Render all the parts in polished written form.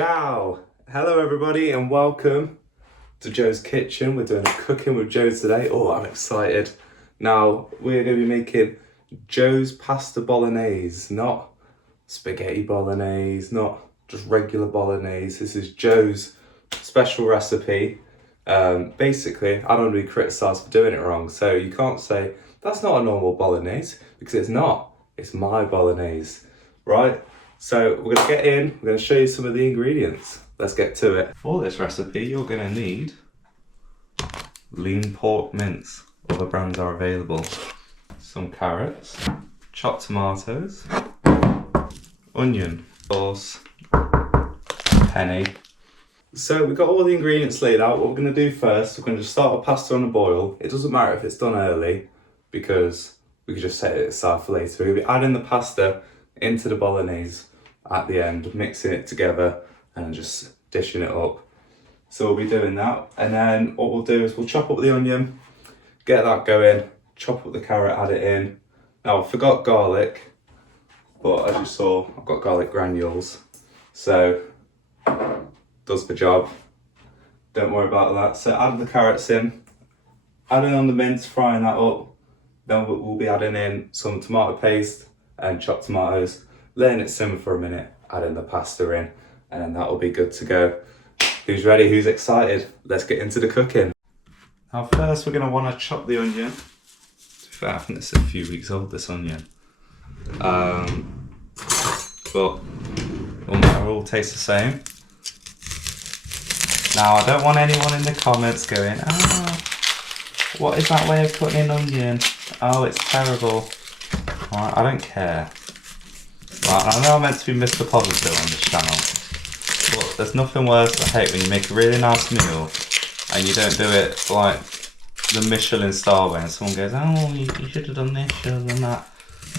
Ciao! Hello everybody and welcome to Joe's Kitchen. We're doing a cooking with Joe today. Oh, I'm excited. Now, we're going to be making Joe's Pasta Bolognese, not spaghetti bolognese, not just regular bolognese. This is Joe's special recipe. Basically, I don't want to be criticised for doing it wrong, so you can't say, that's not a normal bolognese, because it's not. It's my bolognese, right? So we're going to get in, we're going to show you some of the ingredients. Let's get to it. For this recipe, you're going to need lean pork mince. Other brands are available. Some carrots, chopped tomatoes, onion, sauce, penny. So we've got all the ingredients laid out. What we're going to do first, we're going to just start our pasta on a boil. It doesn't matter if it's done early because we could just set it aside for later. We're going to be adding the pasta into the bolognese at the end, mixing it together and just dishing it up. So we'll be doing that, and then what we'll do is we'll chop up the onion, get that going, chop up the carrot, add it in. Now I forgot garlic, but as you saw, I've got garlic granules, so does the job. Don't worry about that. So add the carrots in, adding on the mince, frying that up. Then we'll be adding in some tomato paste and chopped tomatoes, letting it simmer for a minute, adding the pasta in, and then that'll be good to go. Who's ready? Who's excited? Let's get into the cooking. Now first we're going to want to chop the onion. To be fair, I think it's a few weeks old, this onion. But it all tastes the same. Now I don't want anyone in the comments going, what is that way of cutting an onion? Oh, it's terrible. Right, I don't care. Right, I know I'm meant to be Mr. Positive on this channel, but there's nothing worse I hate when you make a really nice meal and you don't do it like the Michelin star way and someone goes, oh, you should have done this, should have done that.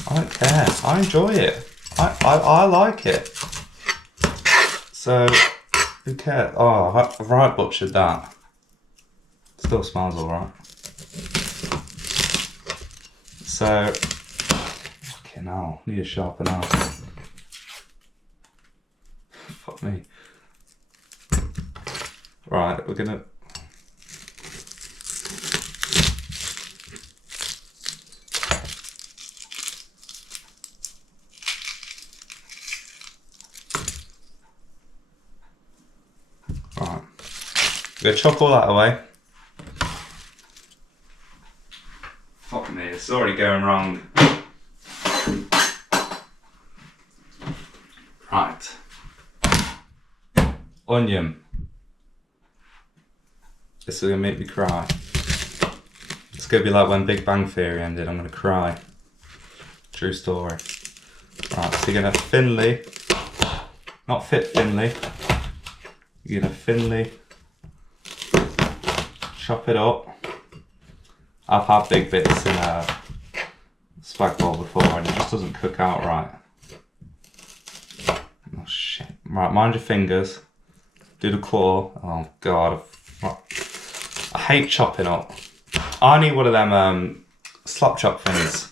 I don't care. I enjoy it. I like it. So, who cares? Oh, I've right butchered that. Still smells alright. So, fucking hell, need a sharper knife. Fuck me. Right, we're gonna... Right. We're gonna chop all that away. Fuck me, it's already going wrong. Right. Onion. This is gonna make me cry. It's gonna be like when Big Bang Theory ended, I'm gonna cry. True story. Right, so you're gonna thinly, not fit thinly, you're gonna thinly chop it up. I've had big bits in a spag bowl before and it just doesn't cook out right. Oh shit. Right, mind your fingers. Do the claw. Oh god. I hate chopping up. I need one of them slap chop things.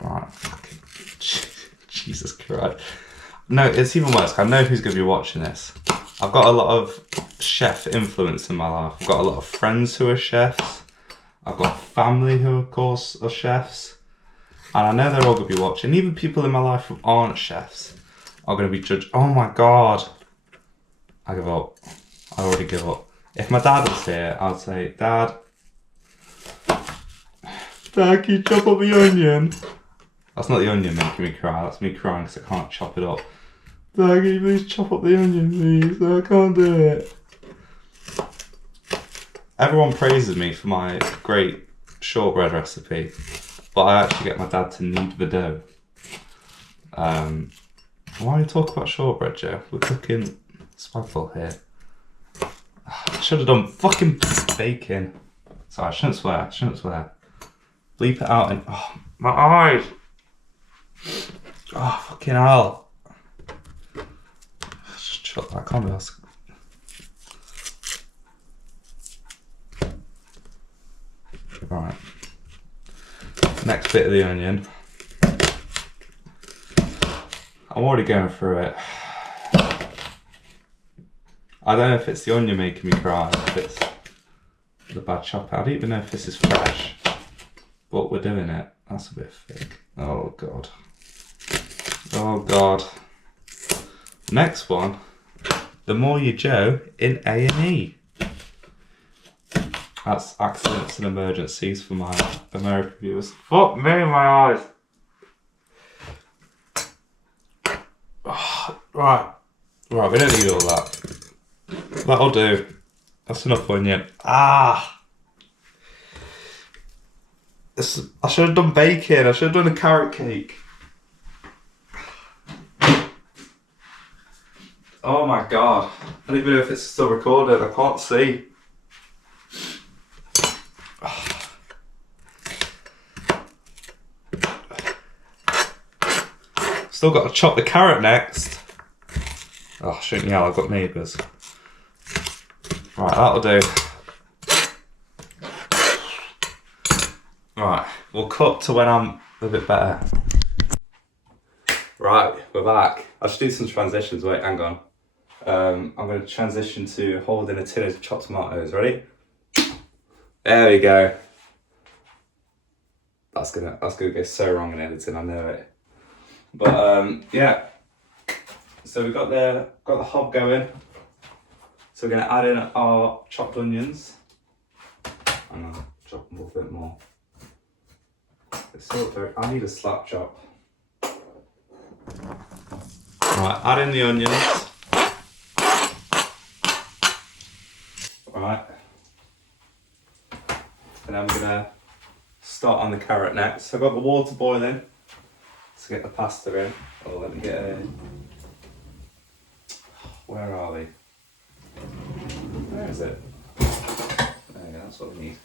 Right. Jesus Christ. No, it's even worse. I know who's going to be watching this. I've got a lot of chef influence in my life. I've got a lot of friends who are chefs. I've got family who, of course, are chefs. And I know they're all going to be watching. Even people in my life who aren't chefs are going to be judged. Oh my god. I give up. I already give up. If my dad was here, I'd say, Dad, can you chop up the onion? That's not the onion making me cry. That's me crying because I can't chop it up. Dad, can you please chop up the onion, please? I can't do it. Everyone praises me for my great shortbread recipe, but I actually get my dad to knead the dough. Why are you talking about shortbread, Joe? We're cooking spaghetti here. I should have done fucking bacon. Sorry, I shouldn't swear. Bleep it out and... Oh, my eyes! Oh, fucking hell. Just shut that, I can't be asked. Right. Next bit of the onion. I'm already going through it. I don't know if it's the onion making me cry, or if it's the bad chopping. I don't even know if this is fresh, but we're doing it. That's a bit thick. Oh God. Oh God. Next one. The more you Joe in A&E. That's accidents and emergencies for my American viewers. Fuck me in my eyes. Oh, right, we don't need all that. That'll do. That's enough onion. I should have done bacon. I should have done a carrot cake. Oh my God. I don't even know if it's still recorded. I can't see. Still got to chop the carrot next. Oh, shouldn't yell, I've got neighbours. Right, that'll do. Right, we'll cut to when I'm a bit better. Right, we're back. I should do some transitions. Wait, hang on. I'm going to transition to holding a tin of chopped tomatoes. Ready? There we go. That's gonna go so wrong in editing. I know it. But yeah. So we've got the hob going. So we're going to add in our chopped onions. I'm going to chop them a little bit more. I need a slap chop. Right, add in the onions. Right. And then we're going to start on the carrot next. So I've got the water boiling to get the pasta in. Oh, let me get it in. Where are we? Where is it? There you go, that's what we need.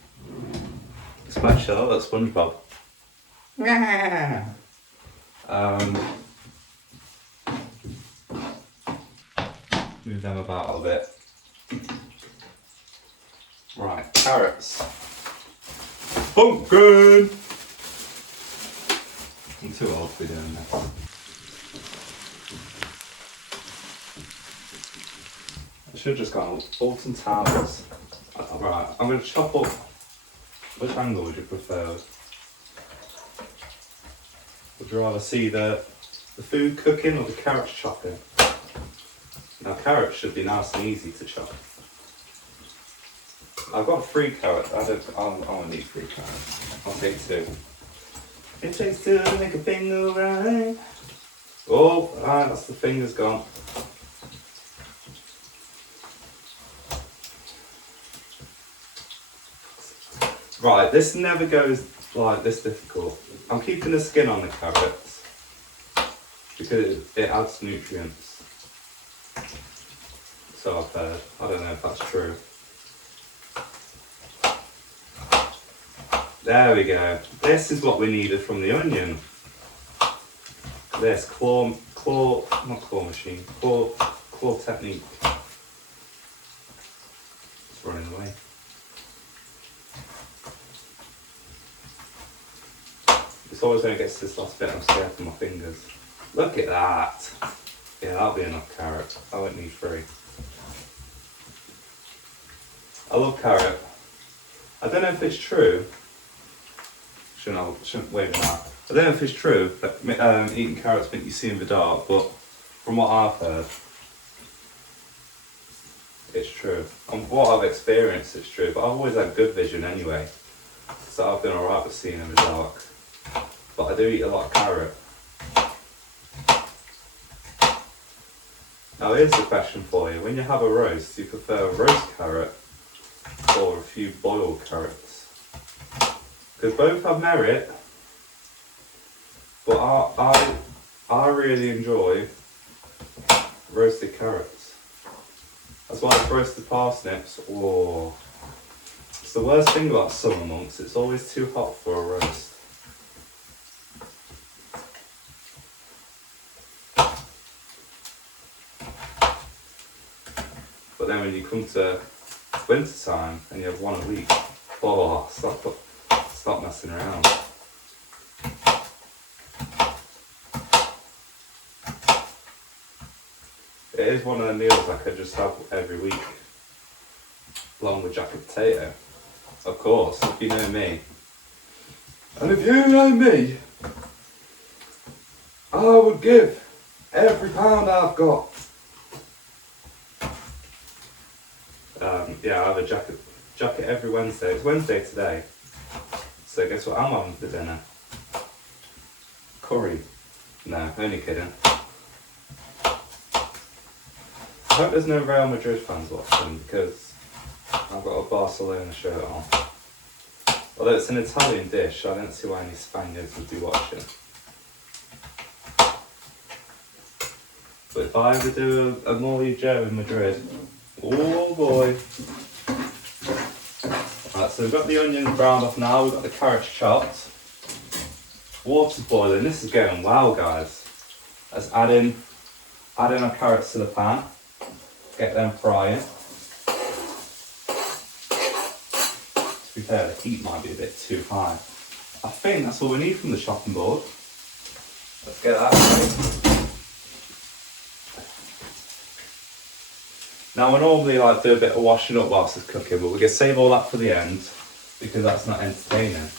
Splash it, that's SpongeBob. Move them about a little bit. Right, carrots. Pumpkin! I'm too old to be doing this. I should have just gone Alton Towers. Right, I'm going to chop up. Which angle would you prefer? Would you rather see the food cooking or the carrots chopping? Now carrots should be nice and easy to chop. I've got 3 carrots. I don't need 3 carrots. I'll take 2. It takes 2 to make a thing go right. Oh, that's the fingers gone. Right, this never goes like this difficult. I'm keeping the skin on the carrots because it adds nutrients. So I've heard. I don't know if that's true. There we go. This is what we needed from the onion. This claw technique. It's running away. It's always when it gets to this last bit, I'm scared for my fingers. Look at that. Yeah, that'll be enough carrot. I won't need 3. I love carrot. I don't know if it's true. Shouldn't wait on that. I don't know if it's true that eating carrots make you see in the dark, but from what I've heard, it's true. And what I've experienced, it's true. But I've always had good vision anyway, so I've been alright with seeing in the dark. But I do eat a lot of carrot. Now here's the question for you. When you have a roast, do you prefer a roast carrot or a few boiled carrots? Because both have merit, but I really enjoy roasted carrots. As well as roasted parsnips. Oh, it's the worst thing about summer months. It's always too hot for a roast. But then when you come to winter time and you have one a week, oh, stop messing around. It is one of the meals I could just have every week, along with jacket potato. Of course, if you know me. And if you know me, I would give every pound I've got. Yeah, I have a jacket every Wednesday. It's Wednesday today. So guess what I'm having for dinner? Curry. No, only kidding. I hope there's no Real Madrid fans watching because I've got a Barcelona shirt on. Although it's an Italian dish, I don't see why any Spaniards would be watching. But if I ever do a Molly Joe in Madrid, oh boy. Right, so we've got the onions browned off now, we've got the carrots chopped. Water's boiling, this is going well guys. Let's add in our carrots to the pan, get them frying. To be fair, the heat might be a bit too high. I think that's all we need from the chopping board. Let's get that ready. Now we normally like do a bit of washing up whilst it's cooking, but we're going to save all that for the end because that's not entertaining.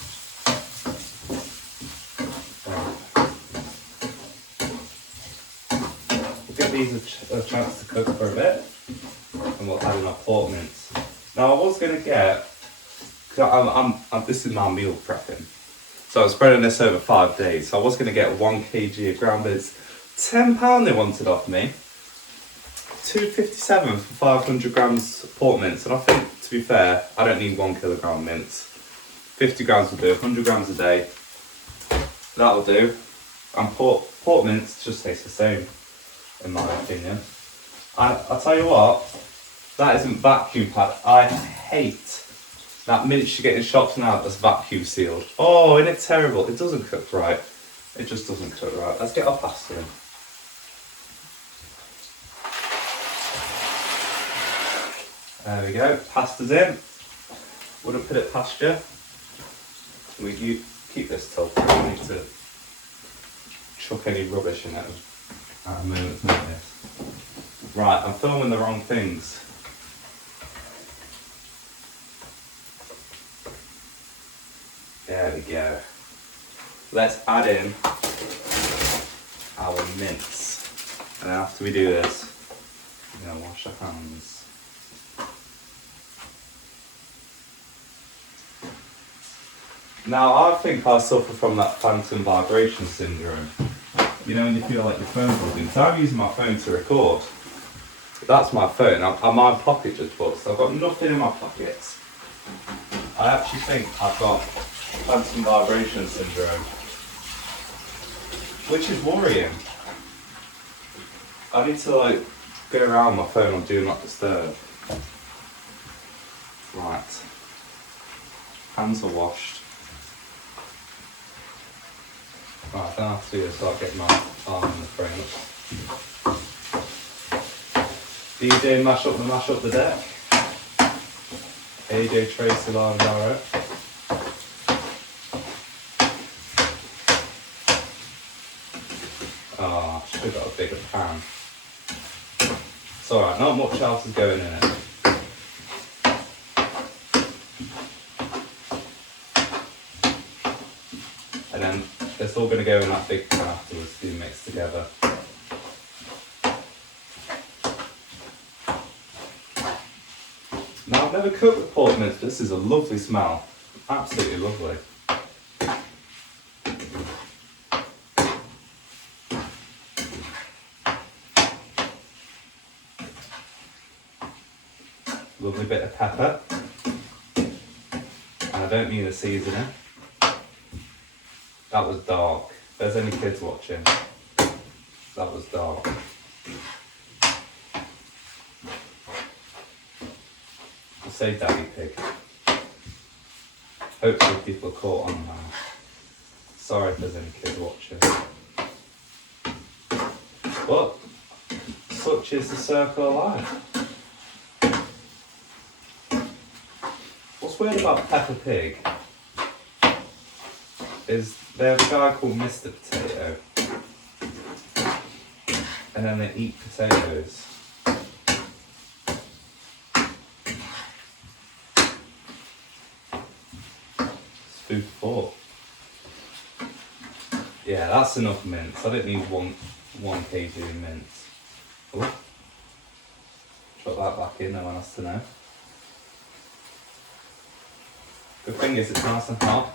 We'll give these a chance to cook for a bit and we'll add in our pork mince. Now I was going to get, cause this is my meal prepping, so I'm spreading this over 5 days, so I was going to get 1 kg of ground beef. £10 they wanted off me. £2.57 for 500 grams of pork mince, and I think, to be fair, I don't need 1 kilogram mince. 50 grams will do, 100 grams a day. That'll do. And pork mince just tastes the same, in my opinion. And I'll tell you what, that isn't vacuum packed. I hate that mince you get in shops now that's vacuum sealed. Oh, isn't it terrible? It doesn't cook right. It just doesn't cook right. Let's get our pasta in. There we go, pasta's in. Wouldn't put it past you. You keep this till we don't need to chuck any rubbish in it at a moment's notice. Right, I'm filming the wrong things. There we go. Let's add in our mince. And after we do this, we're going to wash our hands. Now, I think I suffer from that phantom vibration syndrome. You know, when you feel like your phone's buzzing. So I'm using my phone to record. That's my phone. My pocket just buzzed. I've got nothing in my pockets. I actually think I've got phantom vibration syndrome, which is worrying. I need to go around my phone on Do Not Disturb. Right. Hands are washed. Right, I don't have to do this, so I'll get my arm in the frame. DJ mash up the deck. AJ Tracy Lara. Oh, should have got a bigger pan. It's alright, not much else is going in it. And then it's all going to go in that big pan afterwards to be mixed together. Now, I've never cooked with pork mince, but this is a lovely smell. Absolutely lovely. Lovely bit of pepper. And I don't mean the seasoning. That was dark. If there's any kids watching, that was dark. I'll say Daddy Pig. Hopefully people are caught on that. Sorry if there's any kids watching. But such is the circle of life. What's weird about Peppa Pig is they have a guy called Mr. Potato, and then they eat potatoes. It's food for thought. Yeah, that's enough mince. I don't need one kg of mince. Oh. Put that back in, no one has to know. Good thing is it's nice and hot.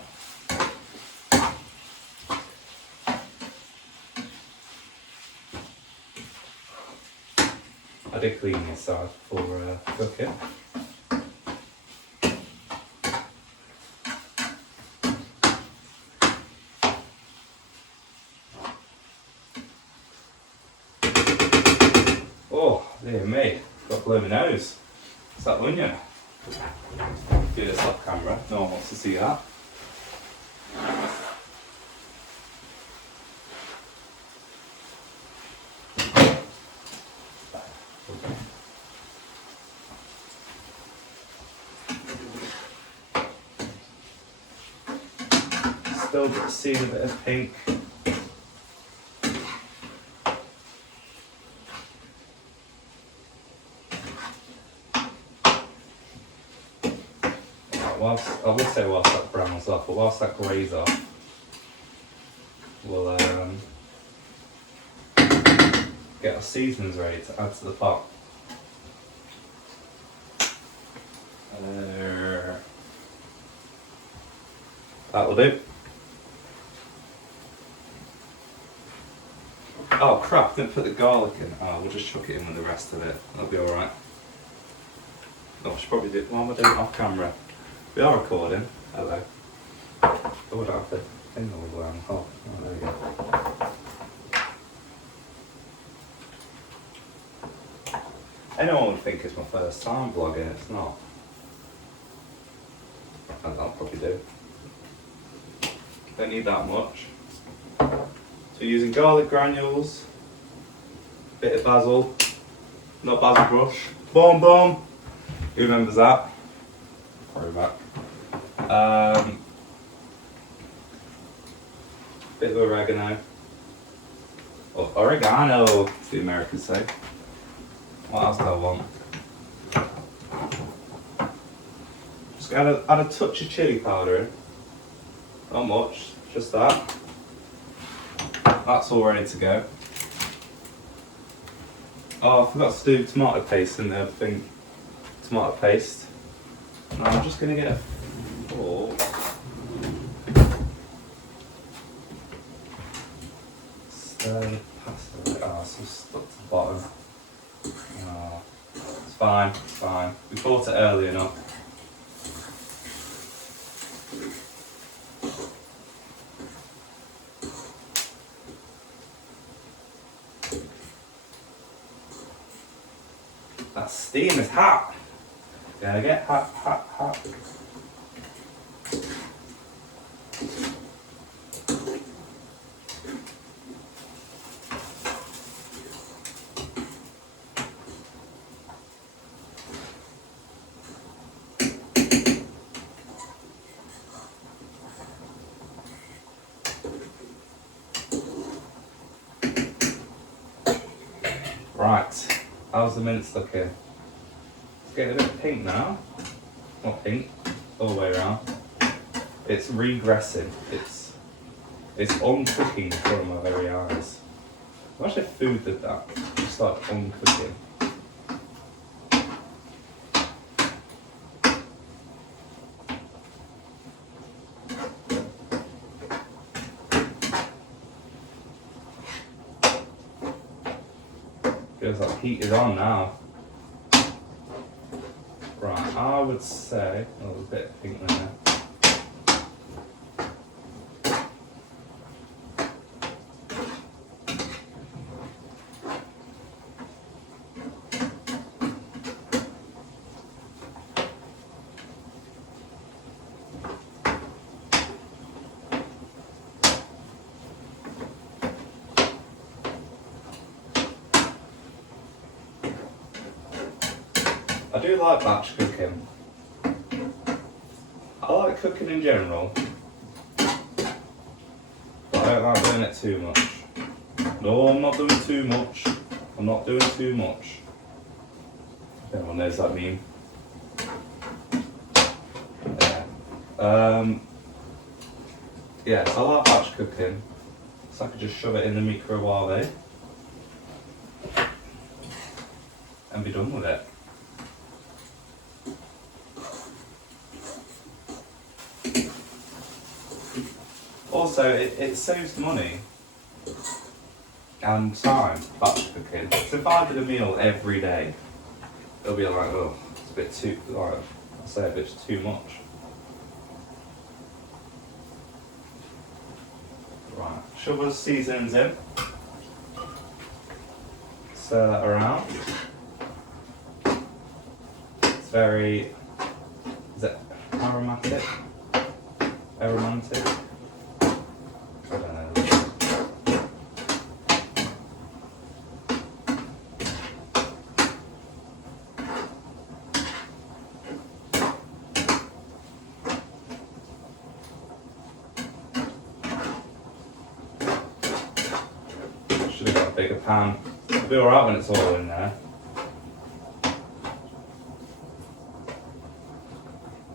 I did clean this side before cooking. Oh, dear me, got to blow my nose. It's that onion. Do this off camera, no one wants to see that. Still seeing a bit of pink. I would say whilst that browns off, but whilst that greys off, we'll get our seasonings ready to add to the pot. That'll do. Oh crap, didn't put the garlic in. Oh, we'll just chuck it in with the rest of it. That'll be alright. Oh, I should probably do it. Why am I doing it off camera? We are recording. Hello. Oh, I don't have the thing all around. Oh, there we go. Anyone would think it's my first time vlogging, it's not. I'll probably do. Don't need that much. So we're using garlic granules, bit of basil, not basil brush. Boom, boom. Who remembers that? Probably back. Bit of oregano. Or oregano, as the Americans say. What else do I want? Just add a touch of chili powder in. Not much, just that. That's all ready to go. Oh, I forgot to do tomato paste in the thing. Tomato paste. Now I'm just going to get a fork. Stir the pasta. Oh, it's all stuck to the bottom. Oh, it's fine, it's fine. We bought it early enough. That steam is hot. Gonna get hot, hot, hot. Right, how's the mince looking? It's getting a bit pink now. Not pink, all the way around. It's regressing. It's uncooking in front of my very eyes. I wish food did that. Just like uncooking. Feels like heat is on now. Right, I would say, oh, there's a bit of pink there. I do like batch cooking. I like cooking in general, but I don't like doing it too much. No, I'm not doing too much. I'm not doing too much. If anyone knows that meme. Yeah. Yeah, so I like batch cooking. So I could just shove it in the microwave and be done with it. Also, it saves money and time, batch cooking. So if I did a meal every day, it'll be like, oh, it's a bit too, like, I say a bit too much. Right, shove the seasonings in. Stir that around. It's very, is it aromatic? Aromantic? I don't know. Should have got a bigger pan. It'll be alright when it's all in there.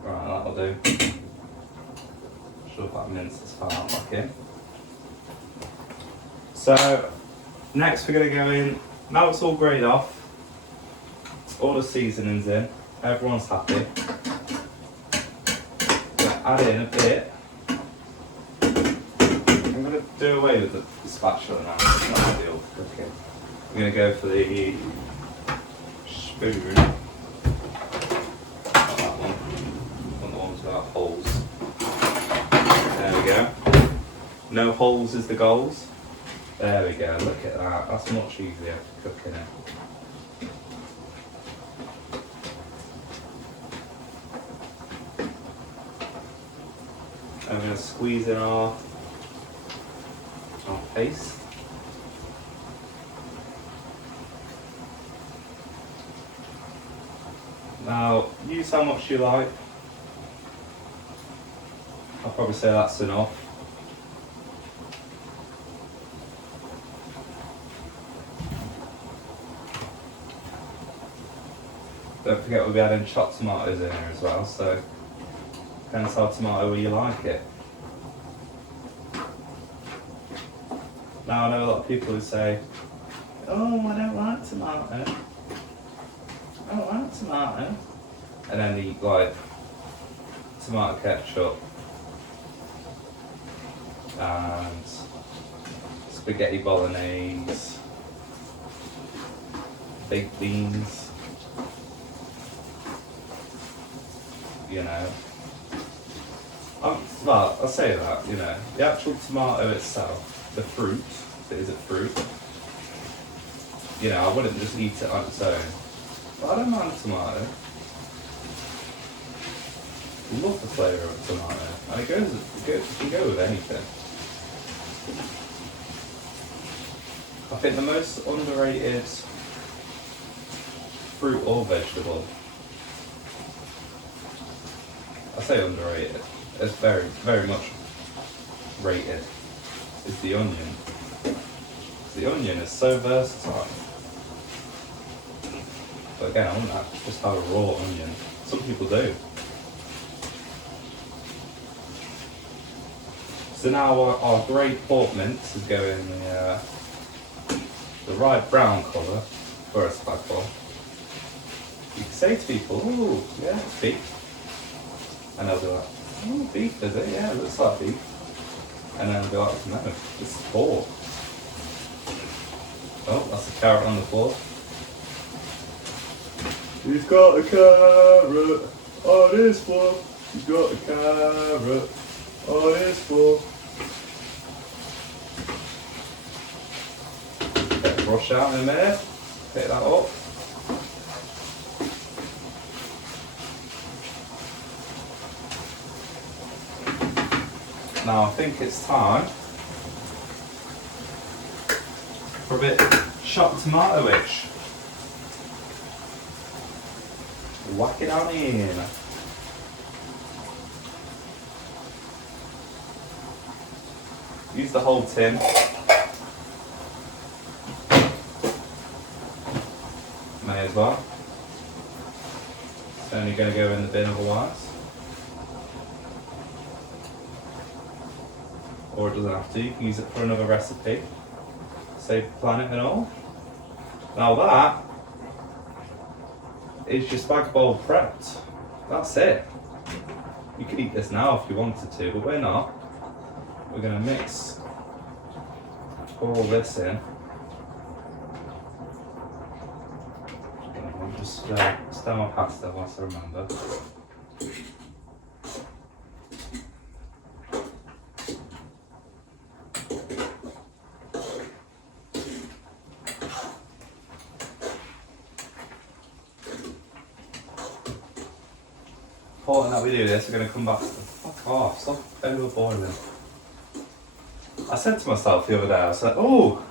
Right, that'll do. Shove that minced as far back in. So, next we're going to go in, now it's all grayed off, all the seasonings in, everyone's happy. Add in a bit. I'm going to do away with the spatula now, it's not ideal for cooking. I'm going to go for the spoon. Not that one. I want the ones without holes. There we go. No holes is the goals. There we go, look at that. That's much easier cooking it. I'm going to squeeze in our paste. Now, use how much you like. I'll probably say that's enough. Don't forget we'll be adding chopped tomatoes in here as well, so depends how tomato you like it. Now I know a lot of people who say, oh, I don't like tomato. I don't like tomato. And then they eat like tomato ketchup and spaghetti bolognese, baked beans, you know. Well, I'll say that, you know, the actual tomato itself, the fruit, is it fruit? You know, I wouldn't just eat it on its own. But I don't mind tomato. I love the flavour of tomato. And it can go with anything. I think the most underrated fruit or vegetable, I say underrated, it's very, very much rated, is the onion. The onion is so versatile. But again, I wouldn't just have a raw onion. Some people do. So now our grey pork mince is going the right brown colour for a spaghetti. You can say to people, oh, yeah, it's beef. And they'll be like, oh, beef is it? Yeah, it looks like beef. And then they'll be like, no, it's pork. Oh, that's a carrot on the floor. He's got a carrot on his floor. He's got a carrot on his floor. Get a brush out in a minute. Pick that up. Now I think it's time for a bit chopped tomato-ish. Whack it on in. Use the whole tin. may as well. It's only going to go in the bin otherwise. Or it doesn't have to, you can use it for another recipe. Save the planet and all. Now that is your spag bowl prepped. That's it. You could eat this now if you wanted to, but we're not. We're going to mix all this in. I'll just stir my pasta whilst I remember. Important that we do this, we're going to come back to the fuck off, stop over boiling. I said to myself the other day, I was like, oh,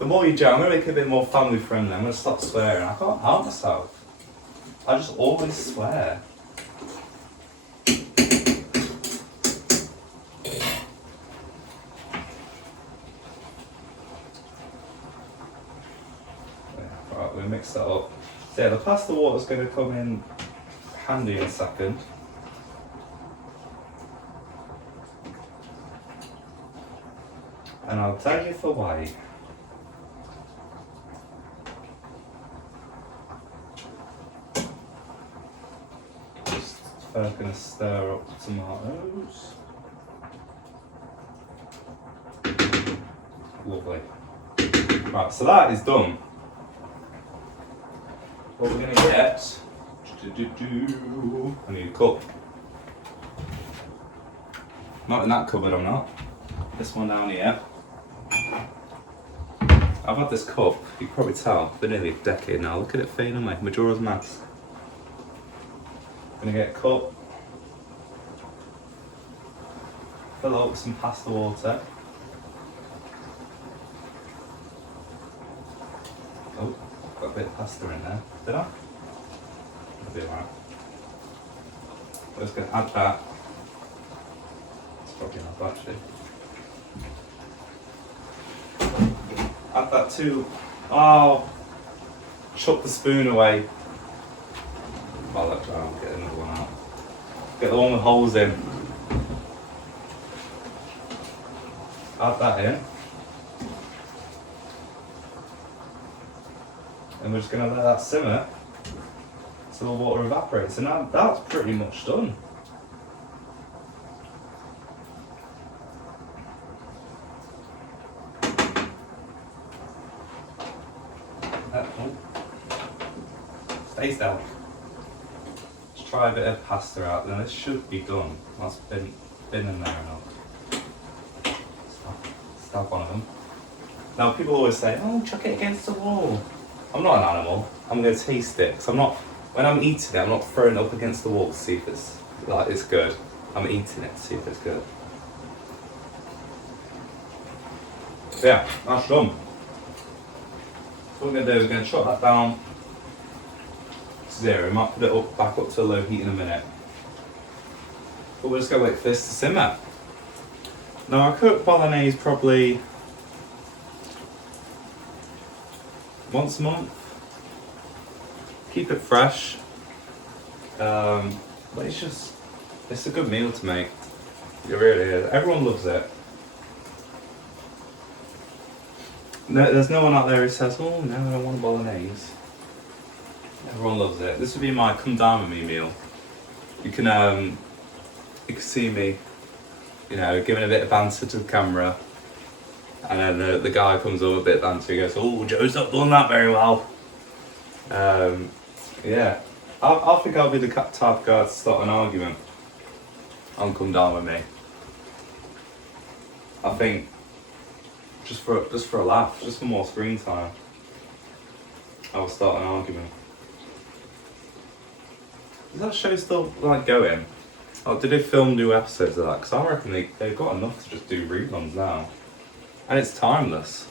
the more you do, I'm going to make it a bit more family friendly, I'm going to stop swearing. I can't help myself. I just always swear. Right, we'll mix that up. So yeah, the pasta water's going to come in handy in a second. And I'll tell you for why. Just first going to stir up the tomatoes. Lovely. Right, so that is done. What we're going to get, I need a cup. Not in that cupboard, I'm not. This one down here. I've had this cup, you can probably tell, for nearly a decade now. Look at it fading away, Majora's Mask. Gonna get a cup, fill it up with some pasta water. Oh, got a bit of pasta in there. Did I? That'll be alright. I'm just gonna add that. It's probably enough actually. Add that too. Oh, chuck the spoon away. Oh, look, I'll get another one out. Get the one with holes in. Add that in. And we're just going to let that simmer so the water evaporates. And now that's pretty much done. Stay still. Let's try a bit of pasta out, then this should be done. That's been in there enough. Stab one of them. Now people always say, oh, chuck it against the wall. I'm not an animal. I'm going to taste it. Cause I'm not, when I'm eating it, I'm not throwing it up against the wall to see if it's good. I'm eating it to see if it's good. So yeah, that's done. What we're going to do is we're going to chop that down to 0. We might put it back up to low heat in a minute. But we're just going to wait for this to simmer. Now I cook bolognese probably once a month. Keep it fresh. But it's a good meal to make. It really is. Everyone loves it. No, there's no one out there who says, oh no, I don't want a bolognese. Everyone loves it. This would be my come down with me meal. You can see me, giving a bit of banter to the camera. And then the guy comes over a bit of banter, he goes, oh, Joe's not done that very well. Yeah. I think I'll be the type of guy to start an argument on come down with me. I think just for a laugh, just for more screen time, I will start an argument. Is that show still going? Oh, did they film new episodes of that? Because I reckon they've got enough to just do reruns now. And it's timeless,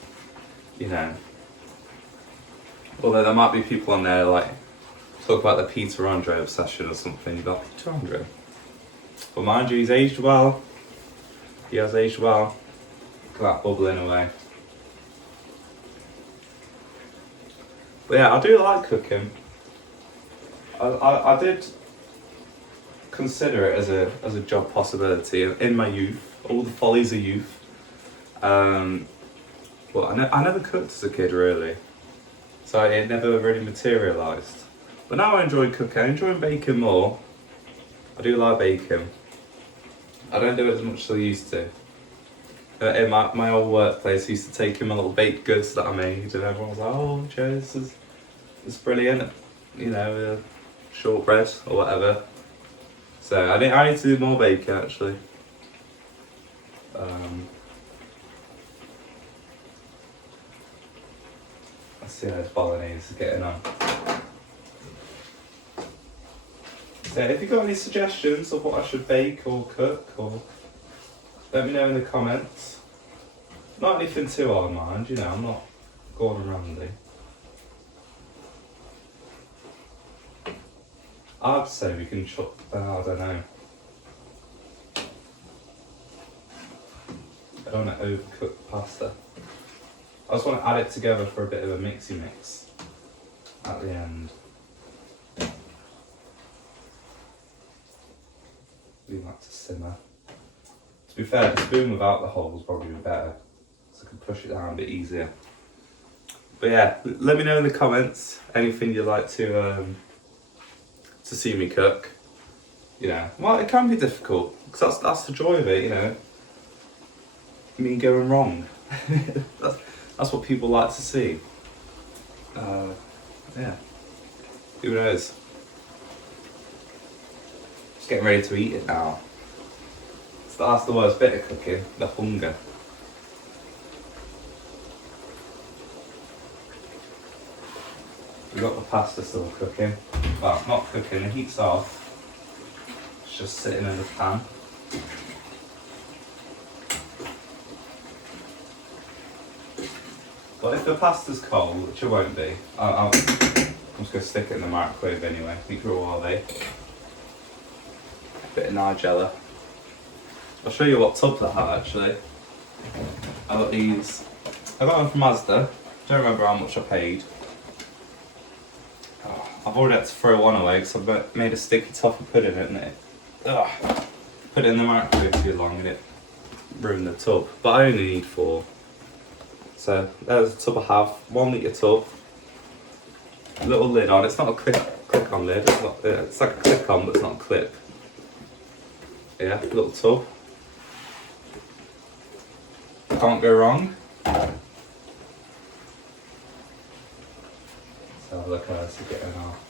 Although there might be people on there talk about the Peter Andre obsession or something. You've got Peter Andre. But mind you, he's aged well. He has aged well. Look at that bubbling away. But yeah, I do like cooking. I did consider it as a job possibility in my youth, all the follies of youth. But I never cooked as a kid really, so it never really materialised. But now I enjoy cooking. I enjoy baking more. I do like baking. I don't do it as much as I used to. In my old workplace, I used to take in my little baked goods that I made, and everyone was like, "Oh, Joe, this is brilliant," you know, shortbread or whatever. So I need to do more baking actually. Let's see how this bolognese is getting on. So if you've got any suggestions of what I should bake or cook, or let me know in the comments. Not anything too hard, mind, you know, I'm not Gordon Ramsay. I'd say we can chop, I don't know. I don't want to overcook pasta. I just want to add it together for a bit of a mixy mix at the end. Leave that to simmer. To be fair, the spoon without the holes would probably be better, so I can push it down a bit easier. But yeah, let me know in the comments anything you'd like to see me cook. You know, well, it can be difficult because that's the joy of it. You know, me going wrong. That's what people like to see. Yeah, who knows? Just getting ready to eat it now. That's the worst bit of cooking, the hunger. We've got the pasta still cooking. Well, not cooking, the heat's off. It's just sitting in the pan. But if the pasta's cold, which it won't be, I'm just going to stick it in the microwave anyway. Keep it all day. Bit of Nigella. I'll show you what tubs I have actually. I got these. I got them from Asda. Don't remember how much I paid. Oh, I've already had to throw one away because I've made a sticky toffee pudding in it. Put it in the microwave too long and it ruined the tub. But I only need 4. So there's the tub I have. 1 litre tub. Little lid on. It's not a click on lid. It's like a click on, but it's not a clip. Yeah, little tub. Can't go wrong. Let's have a look at this getting off.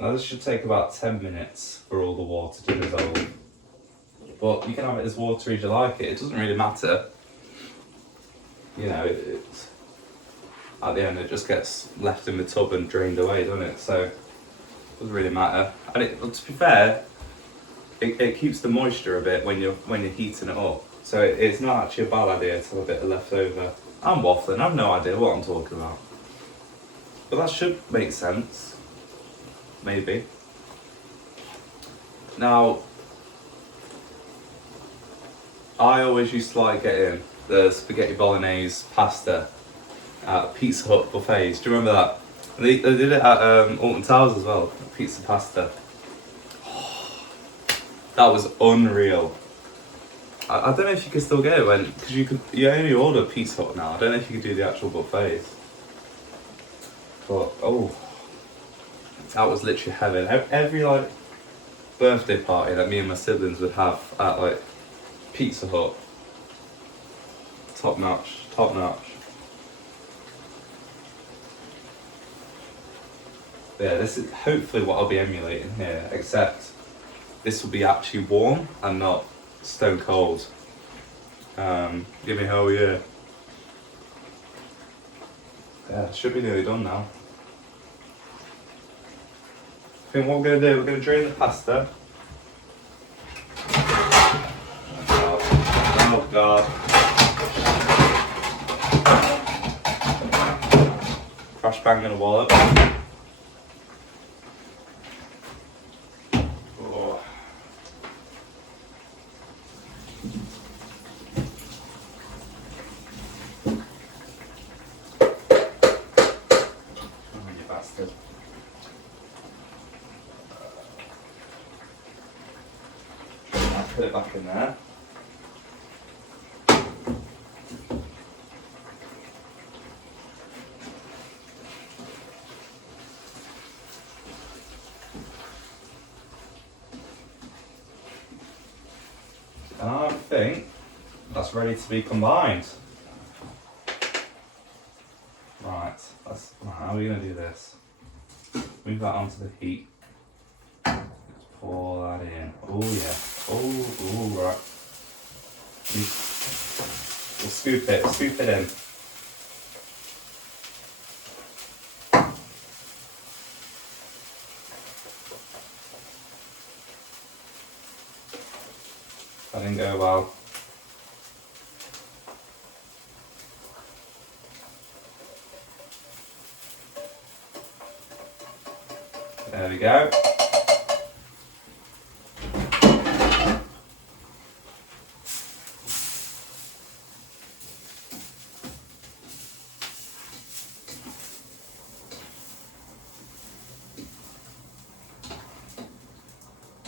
Now this should take about 10 minutes for all the water to dissolve. But you can have it as watery as you like it doesn't really matter. You know, it's at the end it just gets left in the tub and drained away, doesn't it? So it doesn't really matter. And to be fair, it keeps the moisture a bit when you're heating it up. So it's not actually a bad idea to have a bit of leftover. I'm waffling, I have no idea what I'm talking about. But that should make sense. Maybe. Now, I always used to like getting the spaghetti bolognese pasta at Pizza Hut buffets. Do you remember that? And they did it at Alton Towers as well, pizza pasta. Oh, that was unreal. I don't know if you can still get it because you only order Pizza Hut now. I don't know if you can do the actual buffets. But oh. That was literally heaven. Every like birthday party that me and my siblings would have at like Pizza Hut. Top notch, top notch. Yeah, this is hopefully what I'll be emulating here, except this will be actually warm and not stone cold. Give me hell yeah. Yeah, it should be nearly done now. I think what we're going to do, we're going to drain the pasta. Oh God. Crash bang in a wallet. Oh. Oh, you bastard. I'll put it back in there. And I think that's ready to be combined. Right, how are we going to do this? Move that onto the heat. Let's pour that in. Oh yeah. Oh, right. We'll scoop it in. That didn't go well. There we go.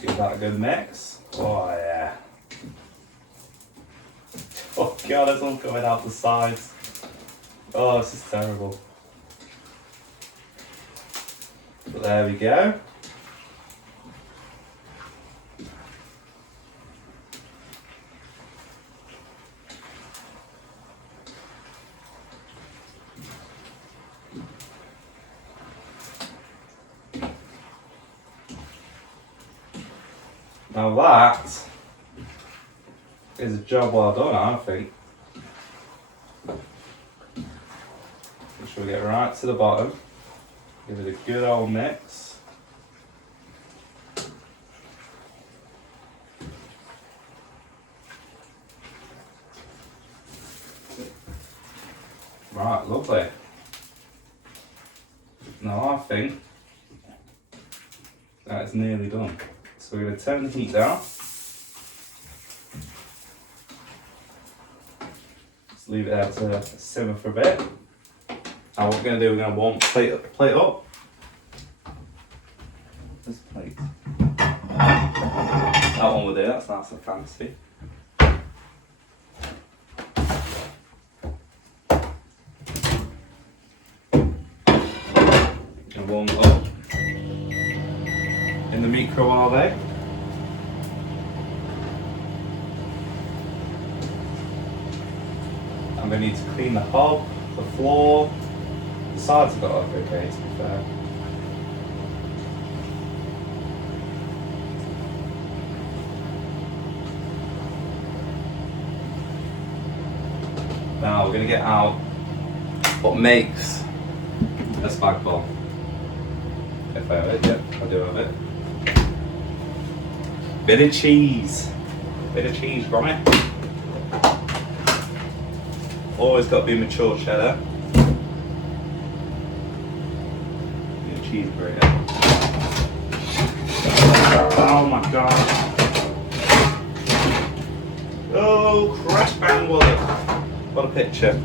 Give that a good mix. Oh yeah. Oh God, it's all coming out the sides. Oh, this is terrible. But there we go. Now that is a job well done, I think. Make sure we get right to the bottom. Give it a good old mix. Right, lovely. Now I think that is nearly done. So we're going to turn the heat down. Just leave it there to simmer for a bit. Now what we're going to do, we're going to warm the plate up. This plate. That one will do, that's nice and fancy. And warm it up in the microwave. I'm going to need to clean the hob, the floor. The sides have got to look okay, to be fair. Now we're going to get out what makes a spag bol. If I have it, yep, I do have it. Bit of cheese from it. Always got to be mature cheddar. Bit of cheese grater. Oh my god. Oh, crash bang wallet. What a picture.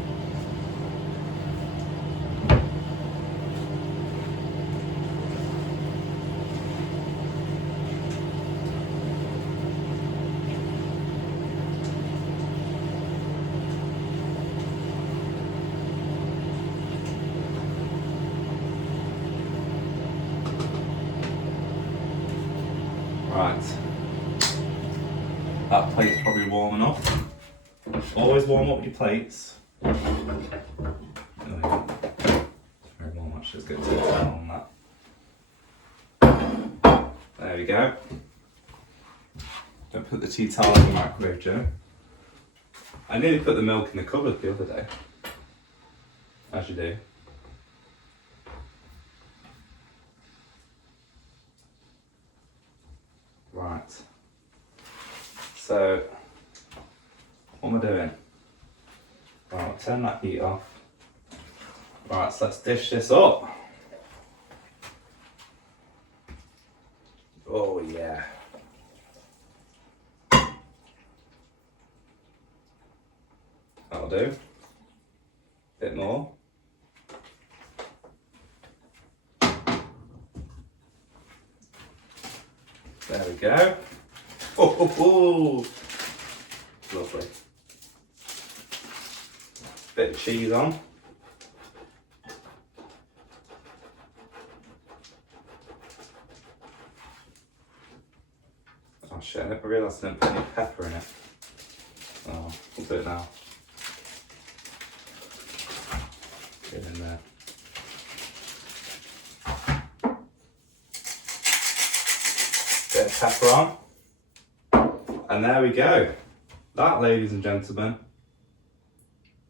Right, that plate's probably warm enough. Always warm up your plates. Oh, yeah. It's very warm actually, let's get to the on that. There we go. Don't put the tea towel in the microwave, Joe. I nearly put the milk in the cupboard the other day. As you do. Right. So, What am I doing? Right, turn that heat off. Right, so let's dish this up. Oh yeah. That'll do. Bit more. There we go. Oh. Lovely. Bit of cheese on. Oh shit, I realised I didn't put any pepper in it. Oh, we'll do it now. Get in there. Bit of pepper on. And there we go. That, ladies and gentlemen,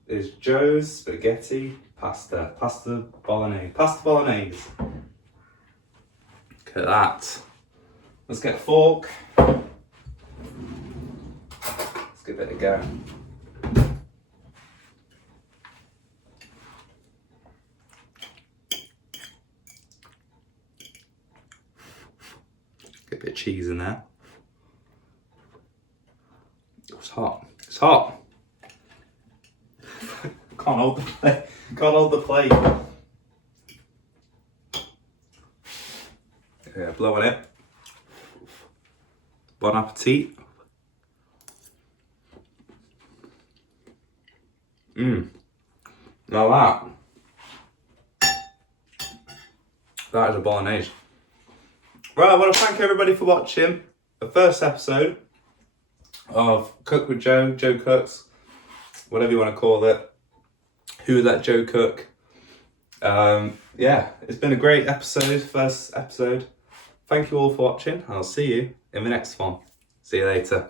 is Joe's spaghetti pasta. Pasta Bolognese. Pasta Bolognese. Look at that. Let's get a fork. Let's give it a go. Get a bit of cheese in there. It's hot. It's hot. Can't hold the plate. Can't hold the plate. Yeah, blowing it. Bon appetit. Now that is a bolognese. Right, I want to thank everybody for watching the first episode of Cook with Joe, Joe Cooks, whatever you want to call it. Who Let Joe Cook? Yeah, it's been a great episode, first episode. Thank you all for watching. I'll see you in the next one. See you later.